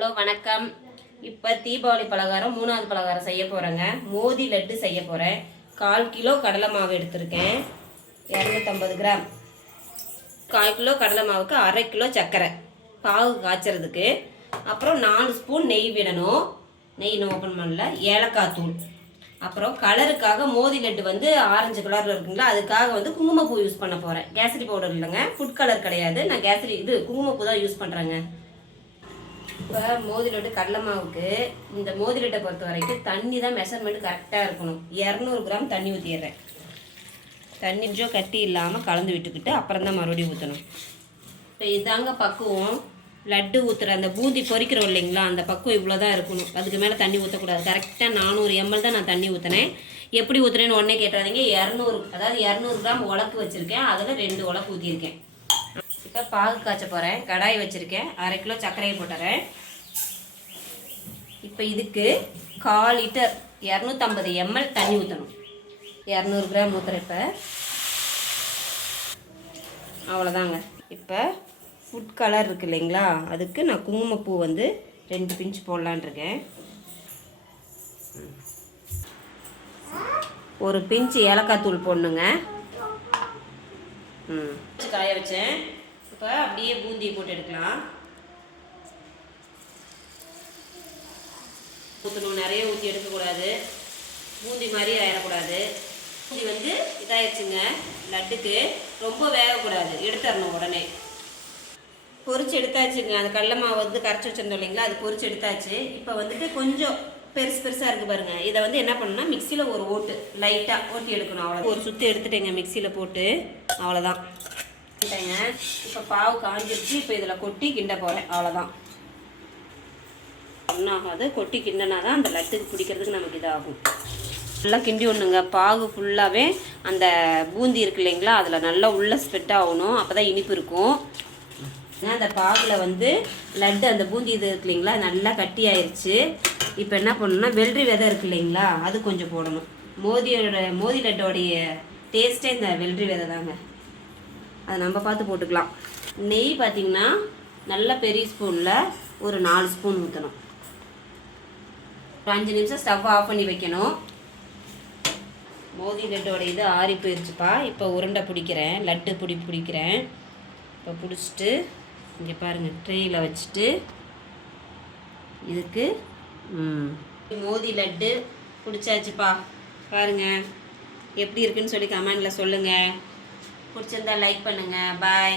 Hello வணக்கம். இப்போ தீபாவளி பலகாரம் மூணாவது பலகாரம் செய்ய போகிறேங்க. மோதி லட்டு செய்ய போகிறேன். 1/4 கிலோ கடலை மாவு எடுத்திருக்கேன். 250 கிராம். 1/4 கிலோ கடலை மாவுக்கு 1/2 கிலோ சர்க்கரை பாகு காய்ச்சறதுக்கு. அப்புறம் 4 ஸ்பூன் நெய் விடணும். நெய் இன்னும் ஓப்பன் பண்ணல. ஏலக்காய் தூள். அப்புறம் கலருக்காக மோதி லட்டு வந்து ஆரஞ்சு கலரில் இருக்குங்களா, அதுக்காக வந்து குங்குமப்பூ யூஸ் பண்ண போகிறேன். கேசரி பவுடர் இல்லைங்க, ஃபுட் கலர் கிடையாது. நான் கேசரி குங்குமப்பூ தான் யூஸ் பண்ணுறேங்க. இப்போ மோதி லட்டு கடலை மாவுக்கு இந்த மோதி லட்டை பொறுத்த வரைக்கும் தண்ணி தான் மெஷர்மெண்ட் கரெக்டாக இருக்கணும். 200 கிராம் தண்ணி ஊற்றிடுறேன். தண்ணி கொஞ்சம் கட்டி இல்லாமல் கலந்து விட்டுக்கிட்டு அப்புறம் தான் மறுபடியும் ஊற்றணும். இப்போ இதாங்க பக்குவம். லட்டு ஊற்றுற அந்த பூந்தி பொரிக்கிறோம் இல்லைங்களா, அந்த பக்குவம் இவ்வளோ தான் இருக்கணும். அதுக்கு மேலே தண்ணி ஊற்றக்கூடாது. கரெக்டாக 400 ml தான் நான் தண்ணி ஊற்றினேன். எப்படி ஊற்றுனேன்னு உடனே கேட்டாதீங்க. 200 கிராம் உலக்கு வச்சுருக்கேன். அதில் 2 உலக்கு ஊற்றிருக்கேன். இப்போ பாகு காய்ச்ச போகிறேன். கடாய் வச்சுருக்கேன். 1/2 கிலோ சர்க்கரையை போட்டுறேன். இப்போ இதுக்கு 1/4 லிட்டர் 250 ml தண்ணி ஊற்றணும். 200 கிராம் ஊற்றுறேன். இப்போ அவ்வளோதாங்க. இப்போ ஃபுட் கலர் இருக்குது இல்லைங்களா, அதுக்கு நான் குங்குமப்பூ வந்து 2 பிஞ்ச் போடலான் இருக்கேன். 1 பிஞ்ச் ஏலக்காய் தூள் போடணுங்க. காய வச்சேன். இப்போ அப்படியே பூந்தியை போட்டு எடுக்கலாம். ஊற்றணும். நிறைய ஊற்றி எடுக்கக்கூடாது. பூந்தி மாதிரி ஆயிடக்கூடாது. பூந்தி வந்து இதாகிடுச்சுங்க. லட்டுக்கு ரொம்ப வேகக்கூடாது. எடுத்துடணும் உடனே. பொரிச்சு எடுத்தாச்சுங்க. அந்த கடலை மாவு வந்து கரைச்சி வச்சுருந்தோம் இல்லைங்களா, அது பொரிச்சு எடுத்தாச்சு. இப்போ வந்துட்டு கொஞ்சம் பெருசாக இருக்குது பாருங்கள். இதை வந்து என்ன பண்ணணும்னா மிக்சியில் ஒரு ஓட்டு லைட்டாக ஓட்டி எடுக்கணும். அவ்வளோ ஒரு சுற்று எடுத்துட்டேங்க மிக்சியில் போட்டு. அவ்வளோதான். இப்போ பாவு காஞ்சிருச்சு. இப்போ இதில் கொட்டி கிண்ட போகிறேன். அவ்வளோதான். ஒன்றாகாது. கொட்டி கிண்டனா தான் அந்த லட்டுக்கு பிடிக்கிறதுக்கு நமக்கு இதாகும். நல்லா கிண்டி ஒன்றுங்க. பாகு ஃபுல்லாகவே அந்த பூந்தி இருக்கு இல்லைங்களா, அதில் நல்லா உள்ளே ஸ்ப்ரெட் ஆகணும். அப்போ தான் இனிப்பு இருக்கும். அந்த பாகில் வந்து லட்டு அந்த பூந்தி இது இருக்கு இல்லைங்களா, நல்லா கட்டி ஆயிடுச்சு. இப்போ என்ன பண்ணணும்னா வெள்ளரி விதை இருக்கு இல்லைங்களா, அது கொஞ்சம் போடணும். மோதி லட்டோடைய டேஸ்ட்டே இந்த வெள்ளரி விதை தாங்க. அதை நம்ம பார்த்து போட்டுக்கலாம். நெய் பார்த்திங்கன்னா நல்ல பெரிய ஸ்பூனில் ஒரு 4 ஸ்பூன் ஊற்றணும். 5 நிமிஷம் ஸ்டவ் ஆஃப் பண்ணி வைக்கணும். மோதி லட்டோட இது ஆறி போயிடுச்சுப்பா. இப்போ உருண்டை பிடிக்கிறேன். லட்டு பிடிக்கிறேன். இப்போ பிடிச்சிட்டு இங்கே பாருங்கள், ட்ரேயில் வச்சுட்டு இதுக்கு மோதி லட்டு பிடிச்சாச்சுப்பா. பாருங்கள் எப்படி இருக்குன்னு சொல்லி கமெண்டில் சொல்லுங்கள். பிடிச்சிருந்தா லைக் பண்ணுங்கள். பாய்.